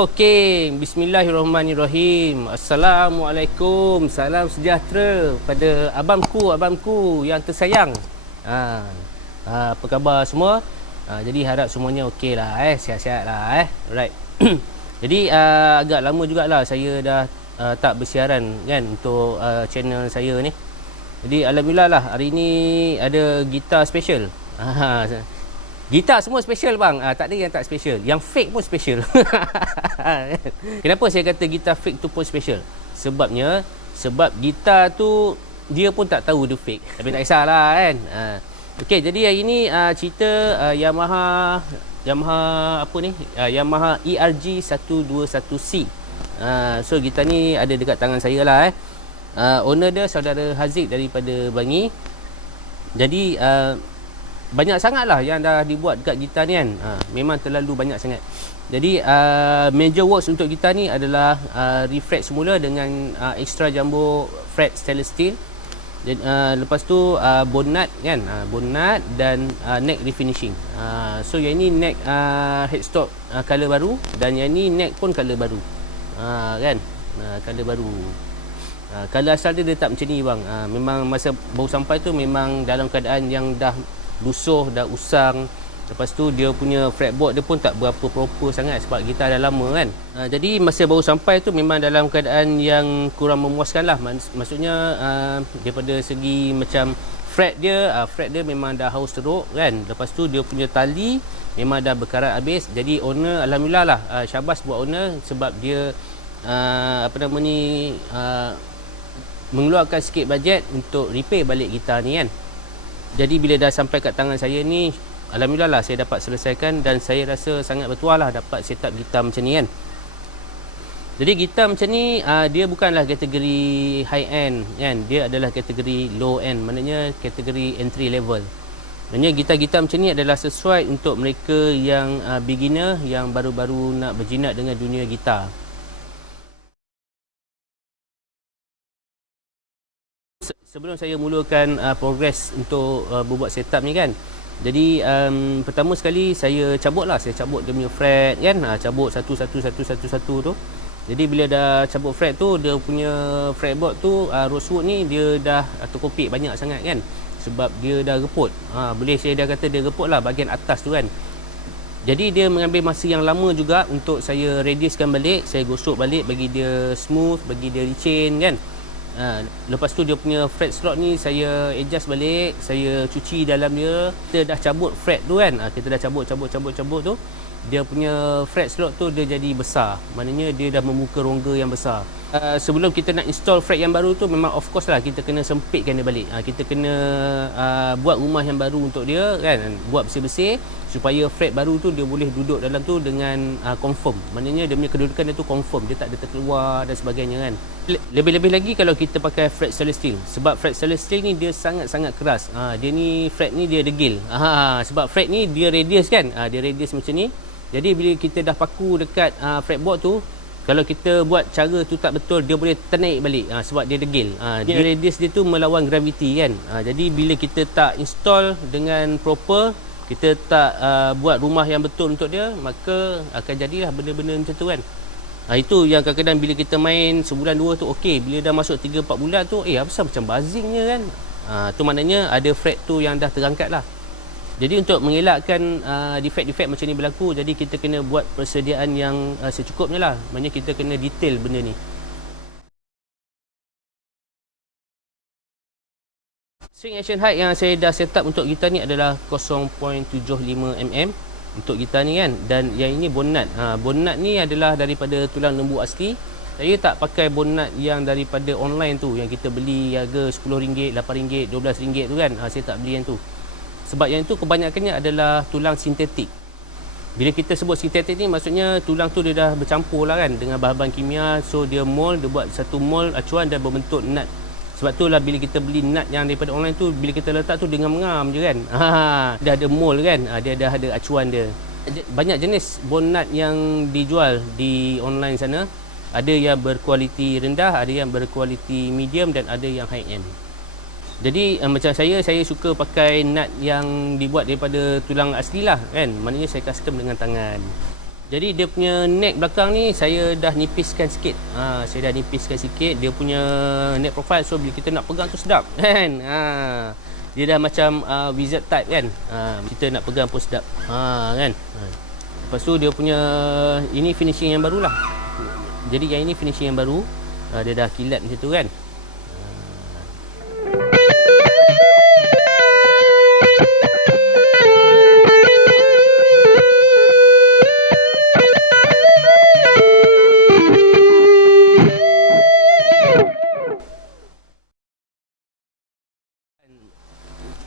Okey, bismillahirrahmanirrahim. Assalamualaikum. Salam sejahtera pada abangku yang tersayang. Apa khabar semua? Jadi harap semuanya okey lah, sihat-sihat lah. Alright. Jadi agak lama jugalah saya dah tak bersiaran kan untuk channel saya ni. Jadi alhamdulillah lah hari ni ada gitar special. Gitar semua special bang, tak ada yang tak special. Yang fake pun special. Kenapa saya kata gitar fake tu pun special? Sebab gitar tu dia pun tak tahu dia fake. Tapi tak kisahlah kan. Okey, jadi hari ni cerita Yamaha apa ni? Yamaha ERG 121C. So gitar ni ada dekat tangan saya lah. Owner dia saudara Haziq daripada Bangi. Jadi banyak sangat lah yang dah dibuat dekat gitar ni kan. Memang terlalu banyak sangat. Jadi major works untuk gitar ni adalah refret semula dengan extra jumbo fret stainless steel. Lepas tu bone nut kan, bone nut dan neck refinishing. So yang ni neck headstock color baru, dan yang ni neck pun color baru. Kan, color baru. Color asal dia tak macam ni bang. Memang masa baru sampai tu memang dalam keadaan yang dah lusuh, dah usang. Lepas tu dia punya fretboard dia pun tak berapa proper sangat sebab gitar dah lama kan. Jadi masa baru sampai tu memang dalam keadaan yang kurang memuaskan lah. Maksudnya daripada segi macam fret dia memang dah haus teruk kan. Lepas tu dia punya tali memang dah berkarat habis. Jadi owner alhamdulillah lah, syabas buat owner sebab dia mengeluarkan sikit bajet untuk repair balik gitar ni kan. Jadi bila dah sampai kat tangan saya ni, alhamdulillah lah saya dapat selesaikan, dan saya rasa sangat bertuah lah dapat set up gitar macam ni kan. Jadi gitar macam ni dia bukanlah kategori high end kan, dia adalah kategori low end, maknanya kategori entry level. Maknanya gitar-gitar macam ni adalah sesuai untuk mereka yang beginner, yang baru-baru nak berjinak dengan dunia gitar. Sebelum saya mulakan progres untuk berbuat setup ni kan, jadi pertama sekali saya cabut dia punya fret kan, cabut satu tu. Jadi bila dah cabut fret tu, dia punya fretboard tu rosewood ni dia dah terkopik banyak sangat kan, sebab dia dah reput. Boleh saya dah kata dia reput lah bahagian atas tu kan. Jadi dia mengambil masa yang lama juga untuk saya reducekan balik, saya gosok balik bagi dia smooth, bagi dia licin kan. Lepas tu dia punya fret slot ni saya adjust balik, saya cuci dalam dia. Kita dah cabut fret tu kan, kita dah cabut tu, dia punya fret slot tu dia jadi besar, maknanya dia dah membuka rongga yang besar. Sebelum kita nak install fret yang baru tu, memang of course lah kita kena sempitkan dia balik. Kita kena buat rumah yang baru untuk dia kan, buat bersih-bersih supaya fret baru tu dia boleh duduk dalam tu dengan confirm. Maknanya dia punya kedudukan dia tu confirm, dia tak ada terkeluar dan sebagainya kan. Lebih-lebih lagi kalau kita pakai fret stainless steel, sebab fret stainless steel ni dia sangat-sangat keras. Dia ni fret ni dia degil. Sebab fret ni dia radius kan, dia radius macam ni. Jadi bila kita dah paku dekat fretboard tu, kalau kita buat cara tu tak betul, dia boleh ternaik balik sebab dia degil. Dia radius dia tu melawan graviti kan. Jadi bila kita tak install dengan proper, kita tak buat rumah yang betul untuk dia, maka akan jadilah benda-benda macam tu kan. Itu yang kadang-kadang bila kita main sebulan dua tu okey, bila dah masuk 3-4 bulan tu apa macam buzzingnya kan. Tu maknanya ada fret tu yang dah terangkat lah. Jadi untuk mengelakkan defect-defect macam ni berlaku, jadi kita kena buat persediaan yang secukupnya lah. Maknanya kita kena detail benda ni. Swing action height yang saya dah set up untuk gitar ni adalah 0.75mm untuk gitar ni kan. Dan yang ini bone nut. Bone nut ni adalah daripada tulang lembu asli. Saya tak pakai bone nut yang daripada online tu, yang kita beli harga RM10, RM8, RM12 tu kan. Saya tak beli yang tu. Sebab yang itu kebanyakannya adalah tulang sintetik. Bila kita sebut sintetik ni, maksudnya tulang tu dia dah bercampur lah kan dengan bahan-bahan kimia. So dia mold, dia buat satu mold acuan dan berbentuk nut. Sebab tu lah bila kita beli nut yang daripada online tu, bila kita letak tu dengan mengam je kan. Dah ada mold kan, dia dah ada acuan dia. Banyak jenis bone nut yang dijual di online sana. Ada yang berkualiti rendah, ada yang berkualiti medium, dan ada yang high end. Jadi macam saya suka pakai nut yang dibuat daripada tulang asli lah kan. Maknanya saya custom dengan tangan. Jadi dia punya neck belakang ni saya dah nipiskan sikit. Saya dah nipiskan sikit dia punya neck profile, so bila kita nak pegang tu sedap kan. Dia dah macam wizard type kan. Kita nak pegang pun sedap. Kan. Lepas tu dia punya ini finishing yang barulah. Jadi yang ini finishing yang baru. Dia dah kilat macam tu kan.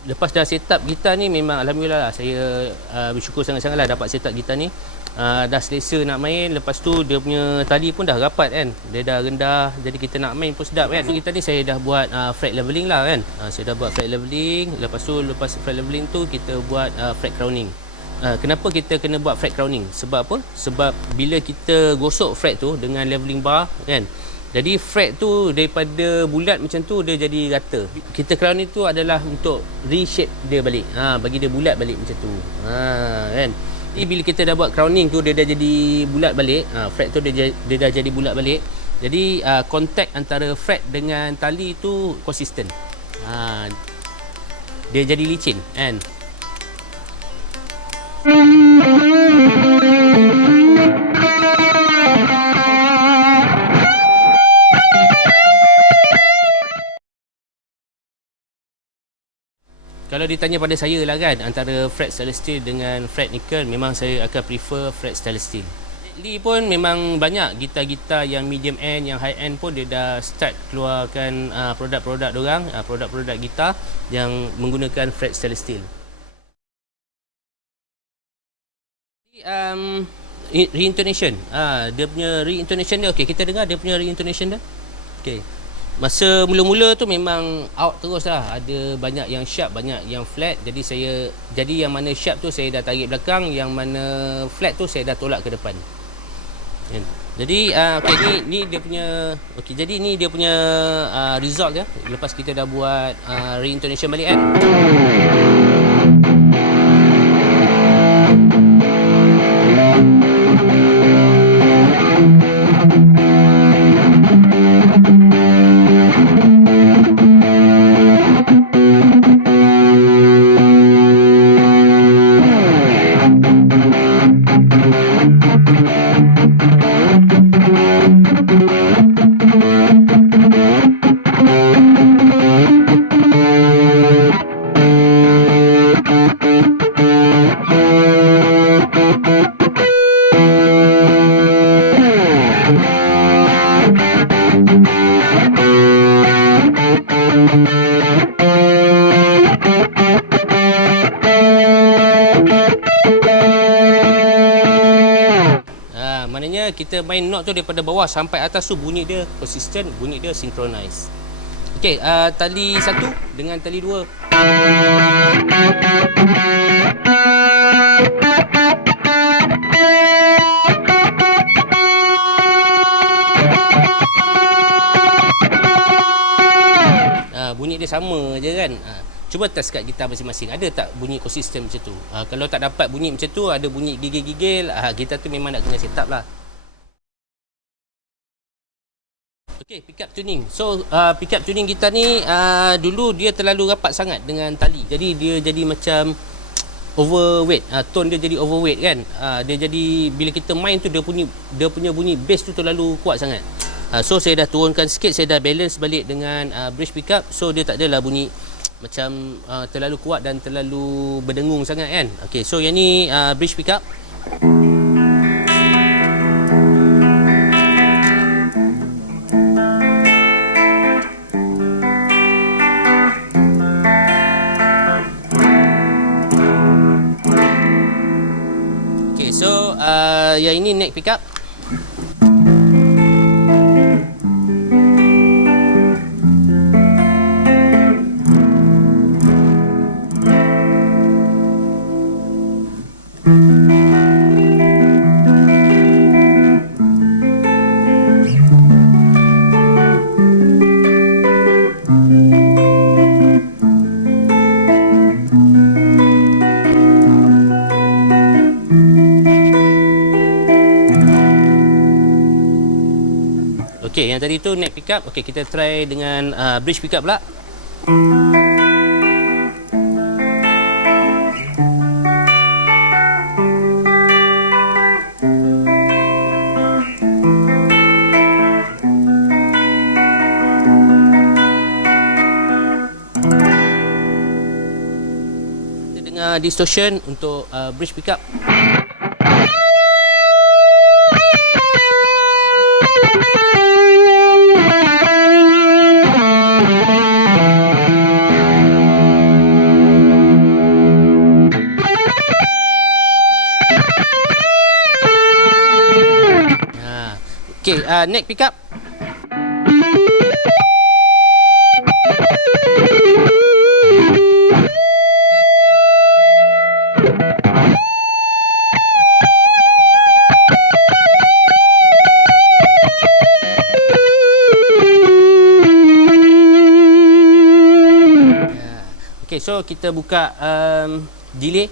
Lepas dah set up gitar ni memang alhamdulillah lah, saya bersyukur sangat-sangat lah dapat set up gitar ni. Dah selesa nak main, lepas tu dia punya tali pun dah rapat kan, dia dah rendah, jadi kita nak main pun sedap kan. So gitar ni saya dah buat fret leveling lah kan. Saya dah buat fret leveling, lepas fret leveling tu kita buat fret crowning. Kenapa kita kena buat fret crowning? Sebab apa? Sebab bila kita gosok fret tu dengan leveling bar kan, jadi fret tu daripada bulat macam tu dia jadi rata. Kita crowning tu adalah untuk reshape dia balik. Bagi dia bulat balik macam tu. Kan. Jadi bila kita dah buat crowning tu dia dah jadi bulat balik. Fret tu dia dah jadi bulat balik. Jadi kontak antara fret dengan tali tu konsisten. Dia jadi licin kan. Kalau ditanya pada saya lah kan, antara fret stainless steel dengan fret nickel, memang saya akan prefer fret stainless steel. Lately pun memang banyak gitar-gitar yang medium end, yang high end pun dia dah start keluarkan produk-produk dorang, produk-produk gitar yang menggunakan fret stainless steel. Reintonation, dia punya reintonation dia, okay, kita dengar dia punya reintonation dia. Okay. Masa mula-mula tu memang out terus lah. Ada banyak yang sharp, banyak yang flat. Jadi yang mana sharp tu saya dah tarik belakang, yang mana flat tu saya dah tolak ke depan. Jadi okay, ni dia punya, okay, jadi ni dia punya result ya. Lepas kita dah buat reintonation balik kan. Maknanya kita main note tu daripada bawah sampai atas tu bunyi dia konsisten, bunyi dia synchronize. Okey, tali 1 dengan tali 2. Bunyi dia sama je kan. Cuba test kat gitar masing-masing, ada tak bunyi konsisten macam tu. Kalau tak dapat bunyi macam tu, ada bunyi gigil-gigil, gitar tu memang nak kena set up lah. Okay, pickup tuning. So pickup tuning gitar ni dulu dia terlalu rapat sangat dengan tali, jadi dia jadi macam overweight. Tone dia jadi overweight kan. Dia jadi bila kita main tu dia punya bunyi bass tu terlalu kuat sangat. So saya dah turunkan sikit, saya dah balance balik dengan bridge pickup, so dia tak adalah bunyi macam terlalu kuat dan terlalu berdengung sangat kan. Okay, so yang ni bridge pickup. Okay, so yang ini neck pickup. Okey, yang tadi tu neck pickup. Okey, kita try dengan bridge pickup pula. Kita dengar distortion untuk bridge pickup. Okey, neck pickup. Okey, so kita buka delay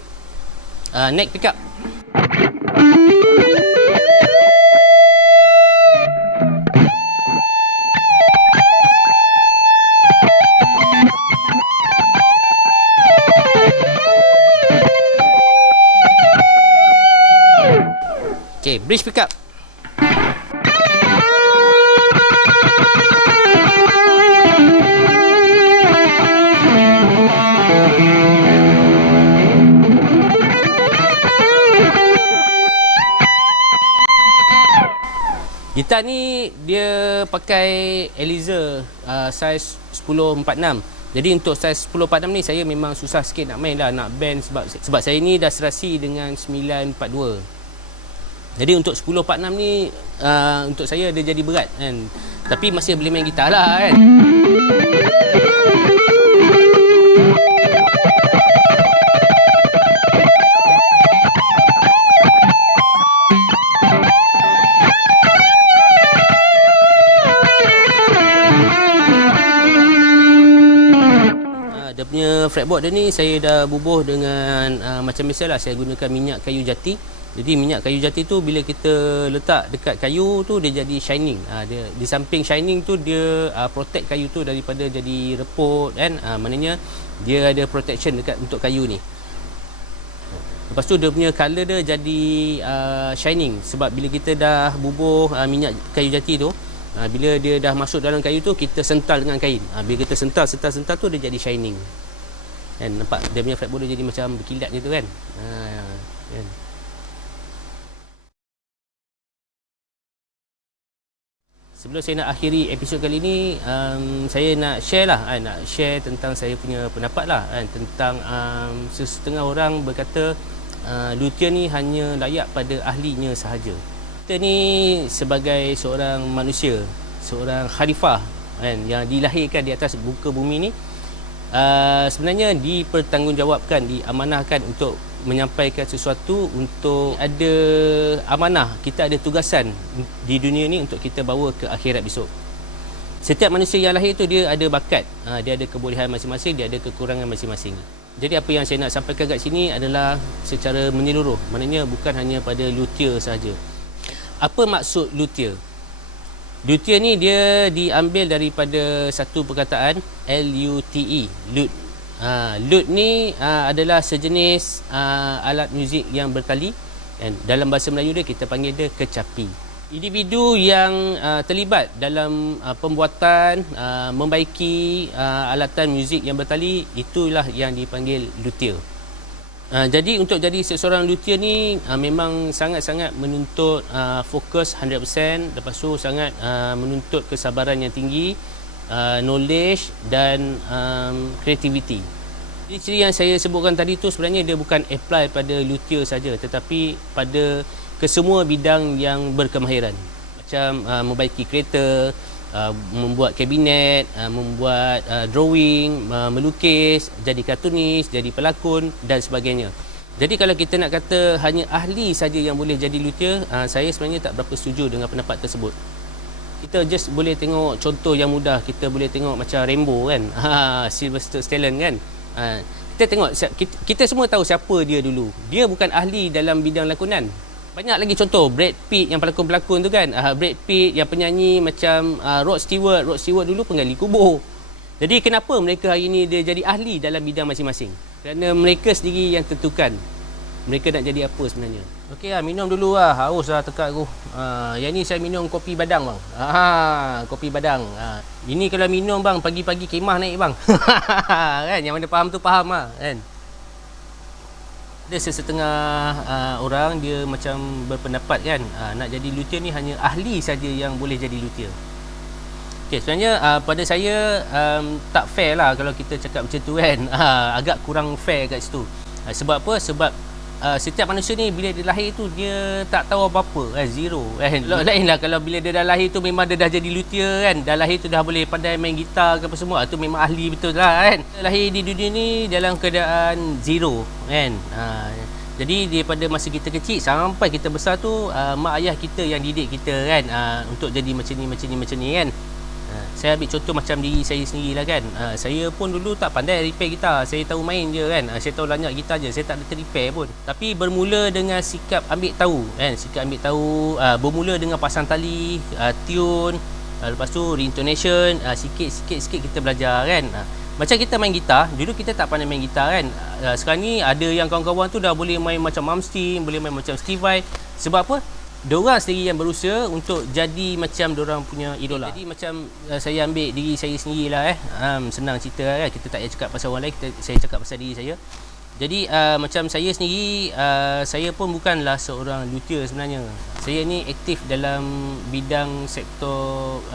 neck pickup. Okay, bridge pickup. Gitar ni dia pakai Eliza size 1046. Jadi untuk size 1046 ni saya memang susah sikit nak main lah, nak bend sebab saya ni dah serasi dengan 942. Jadi untuk 1046 ni untuk saya dia jadi berat kan. Tapi masih boleh main gitar lah kan. Dia punya fretboard dia ni saya dah bubuh dengan macam biasalah, saya gunakan minyak kayu jati. Jadi minyak kayu jati tu bila kita letak dekat kayu tu dia jadi shining. Dia di samping shining tu dia protect kayu tu daripada jadi reput kan. Maknanya dia ada protection dekat untuk kayu ni. Lepas tu dia punya color dia jadi shining sebab bila kita dah bubuh minyak kayu jati tu, bila dia dah masuk dalam kayu tu kita sental dengan kain. Bila kita sental tu dia jadi shining. Kan nampak dia punya fretboard dia jadi macam berkilat gitu kan. Kan. Sebelum saya nak akhiri episod kali ni, saya nak share lah, nak share tentang saya punya pendapat lah tentang setengah orang berkata luthier ni hanya layak pada ahlinya sahaja. Kita ni sebagai seorang manusia, seorang khalifah yang dilahirkan di atas muka bumi ni, sebenarnya dipertanggungjawabkan, diamanahkan untuk menyampaikan sesuatu, untuk ada amanah, kita ada tugasan di dunia ni untuk kita bawa ke akhirat besok. Setiap manusia yang lahir tu dia ada bakat, dia ada kebolehan masing-masing, dia ada kekurangan masing-masing. Jadi apa yang saya nak sampaikan kat sini adalah secara menyeluruh, maknanya bukan hanya pada luthier sahaja. Apa maksud luthier? Luthier ni dia diambil daripada satu perkataan L-U-T-E, lute. Lute ni adalah sejenis alat muzik yang bertali, dan dalam bahasa Melayu dia kita panggil dia kecapi. Individu yang terlibat dalam pembuatan, membaiki alatan muzik yang bertali, itulah yang dipanggil luthier. Jadi untuk jadi seseorang luthier ni memang sangat-sangat menuntut fokus 100%, lepas tu sangat menuntut kesabaran yang tinggi, knowledge dan creativity. Jadi ciri yang saya sebutkan tadi tu sebenarnya dia bukan apply pada luthier saja, tetapi pada kesemua bidang yang berkemahiran. Macam membaiki kereta, membuat kabinet, membuat drawing, melukis, jadi kartunis, jadi pelakon dan sebagainya. Jadi kalau kita nak kata hanya ahli saja yang boleh jadi luthier, saya sebenarnya tak berapa setuju dengan pendapat tersebut. Kita just boleh tengok contoh yang mudah, kita boleh tengok macam Rambo kan, Sylvester Stallone kan. Kita tengok, kita semua tahu siapa dia dulu. Dia bukan ahli dalam bidang lakonan. Banyak lagi contoh, Brad Pitt yang pelakon-pelakon tu kan, Brad Pitt yang penyanyi macam Rod Stewart dulu penggali kubur. Jadi kenapa mereka hari ini dia jadi ahli dalam bidang masing-masing? Kerana mereka sendiri yang tentukan mereka nak jadi apa sebenarnya. Okey lah, minum dulu lah, haus lah tekak aku. Yang ni saya minum kopi badang bang. Kopi badang. Ini kalau minum bang, pagi-pagi kemah naik bang. Kan, yang mana faham tu faham lah kan. Ada sesetengah orang dia macam berpendapat kan, nak jadi luthier ni hanya ahli saja yang boleh jadi luthier. Okay, sebenarnya pada saya tak fair lah kalau kita cakap macam tu kan. Agak kurang fair kat situ. Sebab apa? Sebab setiap manusia ni bila dia lahir tu dia tak tahu apa-apa kan, zero kan. Lain lah kalau bila dia dah lahir tu memang dia dah jadi luthier kan, dah lahir tu dah boleh pandai main gitar ke apa semua, tu memang ahli betul lah kan. Lahir di dunia ni dalam keadaan zero kan. Jadi daripada masa kita kecil sampai kita besar tu mak ayah kita yang didik kita kan, untuk jadi macam ni kan. Saya ambil contoh macam diri saya sendiri lah kan. Saya pun dulu tak pandai repair gitar, saya tahu main je kan. Saya tahu lanyak gitar je, saya tak ada repair pun. Tapi bermula dengan sikap ambil tahu kan, bermula dengan pasang tali, tune, lepas tu reintonation, sikit-sikit kita belajar kan. Macam kita main gitar, dulu kita tak pandai main gitar kan. Sekarang ni ada yang kawan-kawan tu dah boleh main macam Malmsteen, boleh main macam Steve Vai. Sebab apa? Diorang sendiri yang berusaha untuk jadi macam diorang punya idola. Jadi macam saya ambil diri saya sendiri lah senang cerita kan. Kita tak payah cakap pasal orang lain, saya cakap pasal diri saya. Jadi macam saya sendiri, saya pun bukanlah seorang luthier sebenarnya. Saya ni aktif dalam bidang sektor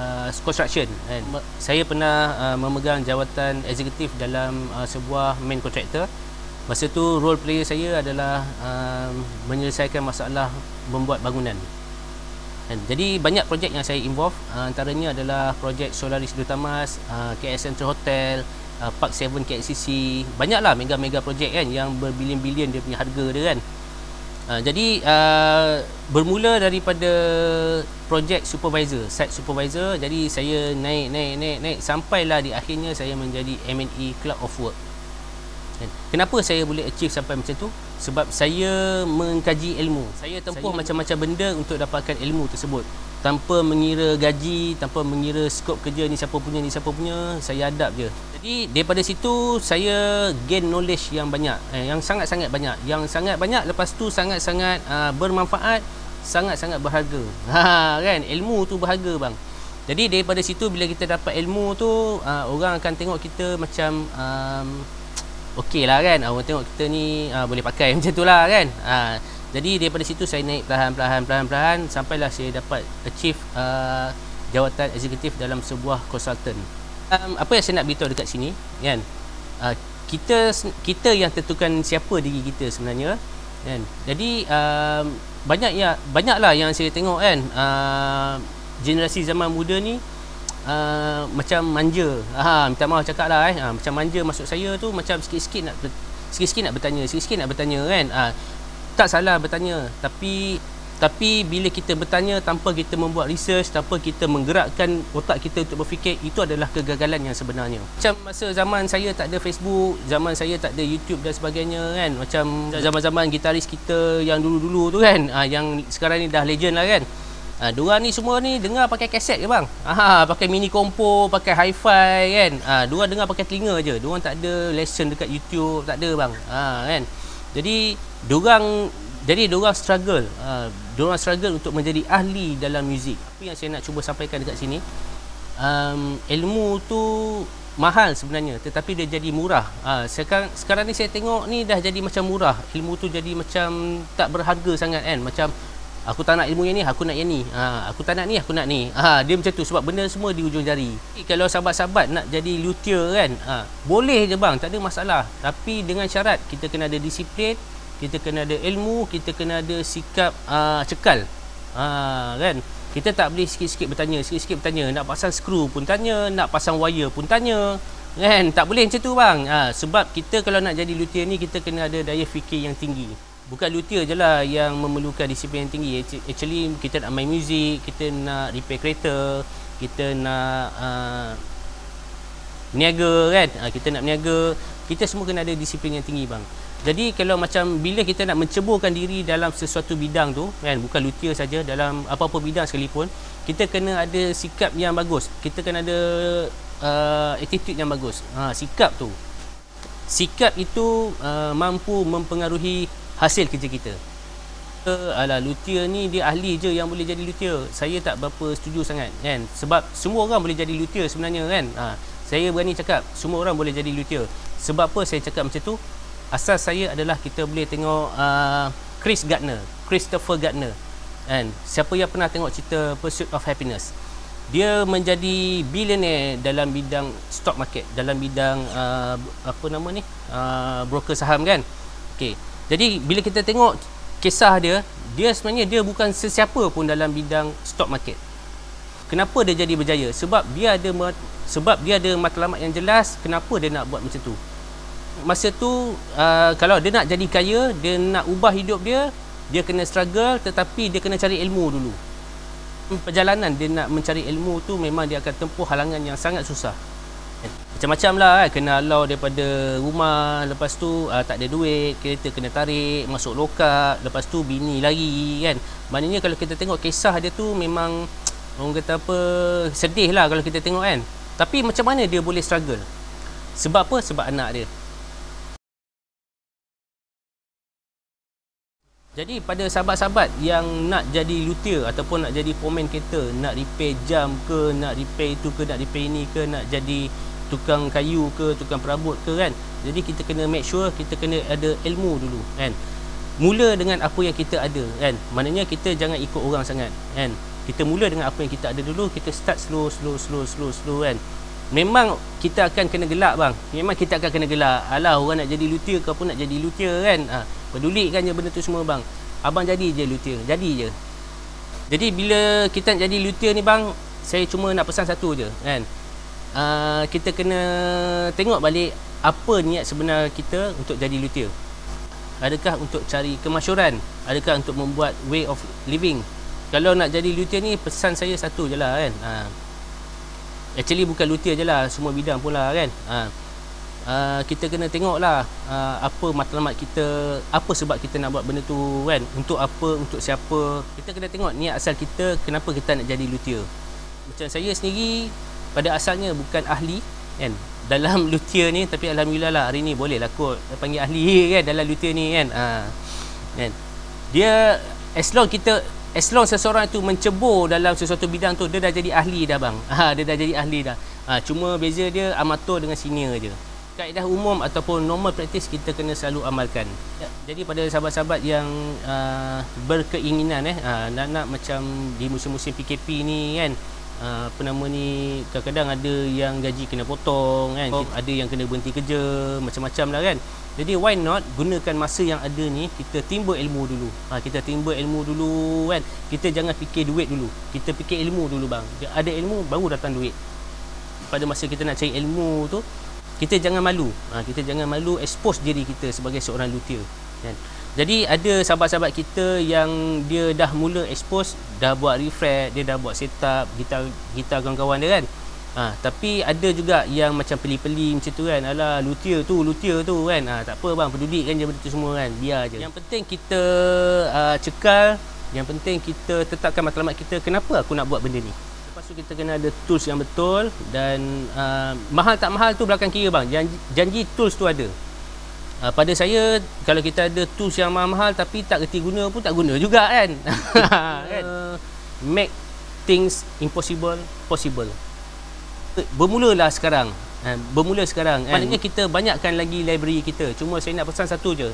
construction kan. Saya pernah memegang jawatan eksekutif dalam sebuah main contractor. Masa tu role player saya adalah menyelesaikan masalah membuat bangunan. Jadi banyak projek yang saya involve, antaranya adalah projek Solaris Dutamas, KL Central Hotel, Park 7 KLCC. Banyaklah mega-mega projek kan yang berbilion-bilion dia punya harga dia kan. Jadi bermula daripada projek supervisor, site supervisor. Jadi saya naik sampailah di akhirnya saya menjadi M&E Clerk of Work. Kenapa saya boleh achieve sampai macam tu? Sebab saya mengkaji ilmu. Saya tempuh macam-macam benda untuk dapatkan ilmu tersebut. Tanpa mengira gaji, tanpa mengira skop kerja ni siapa punya, saya hadap je. Jadi daripada situ saya gain knowledge yang banyak, yang sangat-sangat banyak. Lepas tu sangat-sangat bermanfaat, sangat-sangat berharga. Kan, ilmu tu berharga bang. Jadi daripada situ bila kita dapat ilmu tu, orang akan tengok kita macam okey lah kan, orang tengok kita ni boleh pakai macam tu lah kan. Jadi daripada situ saya naik perlahan-lahan sampailah saya dapat achieve jawatan eksekutif dalam sebuah konsultan. Apa yang saya nak beritahu dekat sini kan, kita yang tentukan siapa diri kita sebenarnya kan. Jadi banyaklah yang saya tengok kan, generasi zaman muda ni macam manja. Minta maaf cakap lah macam manja. Maksud saya tu macam sikit-sikit nak bertanya kan. Tak salah bertanya, tapi bila kita bertanya tanpa kita membuat research, tanpa kita menggerakkan otak kita untuk berfikir, itu adalah kegagalan yang sebenarnya. Macam masa zaman saya tak ada Facebook, zaman saya tak ada YouTube dan sebagainya kan. Macam zaman-zaman gitaris kita yang dulu-dulu tu kan, yang sekarang ni dah legend lah kan. Diorang ni semua ni dengar pakai kaset ke bang? Pakai mini kompo, pakai hi-fi kan. Diorang dengar pakai telinga je. Diorang tak ada lesson dekat YouTube, tak ada bang. Kan. Jadi diorang struggle. Diorang struggle untuk menjadi ahli dalam muzik. Apa yang saya nak cuba sampaikan dekat sini, ilmu tu mahal sebenarnya, tetapi dia jadi murah. Sekarang ni saya tengok ni dah jadi macam murah. Ilmu tu jadi macam tak berharga sangat kan. Macam aku tak nak ilmu yang ni, aku nak yang ni. Aku tak nak ni, aku nak ni. Dia macam tu sebab benda semua di ujung jari. Kalau sahabat-sahabat nak jadi luthier kan, boleh je bang, tak ada masalah. Tapi dengan syarat kita kena ada disiplin, kita kena ada ilmu, kita kena ada sikap cekal. Kan? Kita tak boleh sikit-sikit bertanya. Nak pasang skru pun tanya, nak pasang wire pun tanya. Kan? Tak boleh macam tu bang. Sebab kita kalau nak jadi luthier ni, kita kena ada daya fikir yang tinggi. Bukan luthier je lah yang memerlukan disiplin yang tinggi. Actually kita nak main muzik, kita nak repair kereta, kita nak niaga kan, kita nak berniaga, kita semua kena ada disiplin yang tinggi bang. Jadi kalau macam bila kita nak menceburkan diri dalam sesuatu bidang tu kan, bukan luthier saja, dalam apa-apa bidang sekalipun, kita kena ada sikap yang bagus, kita kena ada attitude yang bagus. Sikap itu mampu mempengaruhi hasil kerja kita. Alah, luthier ni dia ahli je yang boleh jadi luthier. Saya tak berapa setuju sangat kan, sebab semua orang boleh jadi luthier sebenarnya kan. Saya berani cakap semua orang boleh jadi luthier. Sebab apa saya cakap macam tu? Asas saya adalah kita boleh tengok Christopher Gardner kan. Siapa yang pernah tengok cerita Pursuit of Happiness, dia menjadi billionaire dalam bidang stock market, dalam bidang broker saham kan. Okey. Jadi bila kita tengok kisah dia sebenarnya dia bukan sesiapa pun dalam bidang stock market. Kenapa dia jadi berjaya? Sebab dia ada matlamat yang jelas kenapa dia nak buat macam tu. Masa tu kalau dia nak jadi kaya, dia nak ubah hidup dia kena struggle, tetapi dia kena cari ilmu dulu. Perjalanan dia nak mencari ilmu tu memang dia akan tempuh halangan yang sangat susah. Macam-macam lah kan. Kena halau daripada rumah, lepas tu tak ada duit, kereta kena tarik, masuk lokap, lepas tu bini lari kan. Maknanya kalau kita tengok kisah dia tu memang orang kata apa, sedih lah kalau kita tengok kan. Tapi macam mana dia boleh struggle? Sebab apa? Sebab anak dia. Jadi pada sahabat-sahabat yang nak jadi luthier ataupun nak jadi foreman kereta, nak repair jam ke, nak repair itu ke, nak repair ini ke, nak jadi tukang kayu ke, tukang perabot ke kan. Jadi kita kena make sure kita kena ada ilmu dulu kan. Mula dengan apa yang kita ada kan. Maknanya kita jangan ikut orang sangat kan. Kita mula dengan apa yang kita ada dulu, kita start slow kan. Memang kita akan kena gelak bang. Memang kita akan kena gelak. Alah, orang nak jadi luthier ke apa nak jadi luthier kan. Pedulikan je benda tu semua bang. Abang jadi je luthier, jadi je. Jadi bila kita nak jadi luthier ni bang, saya cuma nak pesan satu je kan. Kita kena tengok balik apa niat sebenar kita untuk jadi luthier. Adakah untuk cari kemasyhuran? Adakah untuk membuat way of living? Kalau nak jadi luthier ni, pesan saya satu je lah kan. Actually bukan luthier je lah, semua bidang pula kan. Kita kena tengok lah apa matlamat kita, apa sebab kita nak buat benda tu kan, untuk apa, untuk siapa. Kita kena tengok niat asal kita, kenapa kita nak jadi luthier. Macam saya sendiri pada asalnya bukan ahli kan dalam luthier ni, tapi alhamdulillah lah hari ni boleh lah kot panggil ahli kan dalam luthier ni kan. Kan dia as long seseorang itu mencebur dalam sesuatu bidang tu, dia dah jadi ahli dah bang. Dia dah jadi ahli dah. Cuma beza dia amatur dengan senior je. Kaedah umum ataupun normal practice kita kena selalu amalkan. Jadi pada sahabat-sahabat yang berkeinginan nak macam di musim-musim PKP ni kan, apa nama ni, kadang-kadang ada yang gaji kena potong kan, ada yang kena berhenti kerja, macam-macam lah kan. Jadi why not gunakan masa yang ada ni, kita timba ilmu dulu. Kita timba ilmu dulu kan. Kita jangan fikir duit dulu, kita fikir ilmu dulu bang. Ada ilmu baru datang duit. Pada masa kita nak cari ilmu tu, kita jangan malu. Kita jangan malu expose diri kita sebagai seorang luthier kan. Jadi ada sahabat-sahabat kita yang dia dah mula expose, dah buat refresh, dia dah buat setup gitar kawan-kawan dia kan. Tapi ada juga yang macam peli-peli macam tu kan. Alah, luthier tu kan. Tak apa bang, pedulikan je benda tu semua kan. Biar je. Yang penting kita cekal, yang penting kita tetapkan matlamat kita, kenapa aku nak buat benda ni. Lepas tu kita kena ada tools yang betul. Dan mahal tak mahal tu belakang kira bang, janji tools tu ada. Pada saya, kalau kita ada tools yang mahal-mahal tapi tak reti guna pun tak guna juga kan. Make things impossible possible. Bermula sekarang. Maknanya kita banyakkan lagi library kita. Cuma saya nak pesan satu je,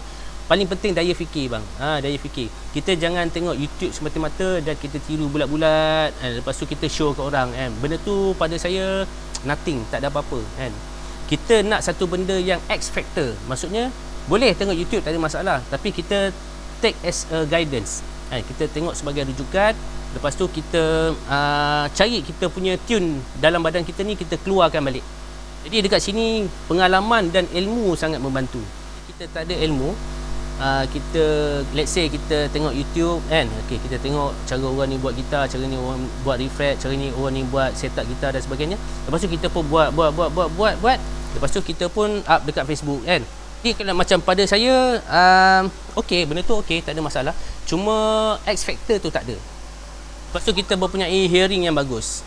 paling penting daya fikir bang. Daya fikir. Kita jangan tengok YouTube semata-mata dan kita tiru bulat-bulat, lepas tu kita show ke orang kan. Benda tu pada saya nothing, tak ada apa-apa kan. Kita nak satu benda yang X factor. Maksudnya boleh tengok YouTube, tak ada masalah, tapi kita take as a guidance. Kita tengok sebagai rujukan. Lepas tu kita cari kita punya tune dalam badan kita ni, kita keluarkan balik. Jadi dekat sini pengalaman dan ilmu sangat membantu. Kita tak ada ilmu, kita let's say kita tengok YouTube kan, kita tengok cara orang ni buat gitar, cara ni orang buat refresh, cara ni orang ni buat setup gitar dan sebagainya. Lepas tu kita pun buat. Lepas tu kita pun up dekat Facebook kan. Jadi kalau macam pada saya, okey, benda tu okey, tak ada masalah. Cuma X factor tu tak ada. Lepas tu kita mempunyai hearing yang bagus.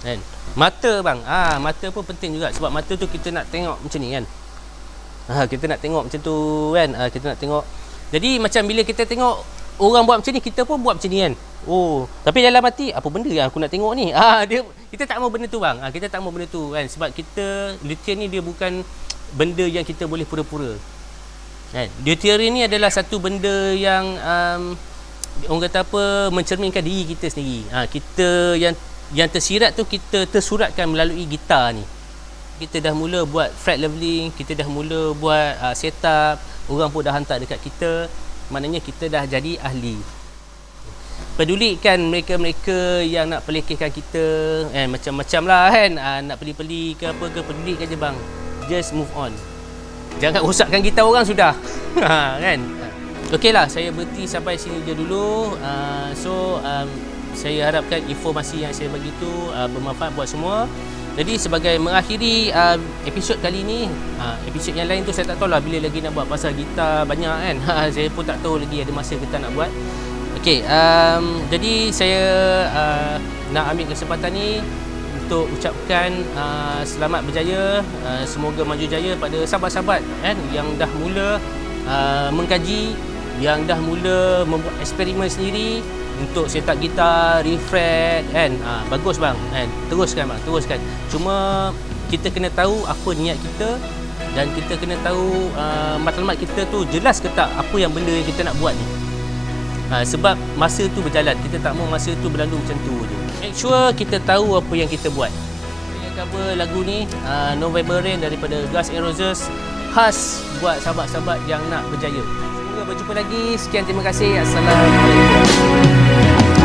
Kan? Mata bang, mata pun penting juga sebab mata tu kita nak tengok macam ni kan. Kita nak tengok macam tu kan. Kita nak tengok. Jadi macam bila kita tengok orang buat macam ni, kita pun buat macam ni kan. Oh, tapi dalam hati apa benda yang aku nak tengok ni? Kita tak mau benda tu bang. Kita tak mau benda tu kan sebab kita luthier ni dia bukan benda yang kita boleh pura-pura. Kan? Luthier ni adalah satu benda yang orang kata apa, mencerminkan diri kita sendiri. Kita yang tersirat tu kita tersuratkan melalui gitar ni. Kita dah mula buat fret leveling, kita dah mula buat setup, orang pun dah hantar dekat kita, maknanya kita dah jadi ahli. Pedulikan mereka-mereka yang nak pelekehkan kita, macam-macam lah kan, nak peli-peli ke apa ke, pedulikan je bang. Just move on. Jangan rosakkan gitar orang sudah. Kan? Okey lah, saya berhenti sampai sini je dulu. Saya harapkan informasi yang saya bagi tu bermanfaat buat semua. Jadi sebagai mengakhiri episod kali ni, episod yang lain tu saya tak tahu lah bila lagi nak buat pasal gitar banyak kan. Saya pun tak tahu lagi ada masa kita nak buat. Okey, jadi saya nak ambil kesempatan ni untuk ucapkan selamat berjaya, semoga maju jaya pada sahabat-sahabat kan yang dah mula mengkaji, yang dah mula membuat eksperimen sendiri untuk setup gitar, refret kan. Bagus bang kan. Teruskan bang, teruskan. Cuma kita kena tahu apa niat kita dan kita kena tahu matlamat kita tu jelas ke tak apa yang benda yang kita nak buat ni. Sebab masa tu berjalan, kita tak mahu masa tu berlalu macam tu je. Make sure kita tahu apa yang kita buat. Saya cover lagu ni November Rain daripada Guns N' Roses, khas buat sahabat-sahabat yang nak berjaya. Semoga berjumpa lagi. Sekian, terima kasih. Assalamualaikum.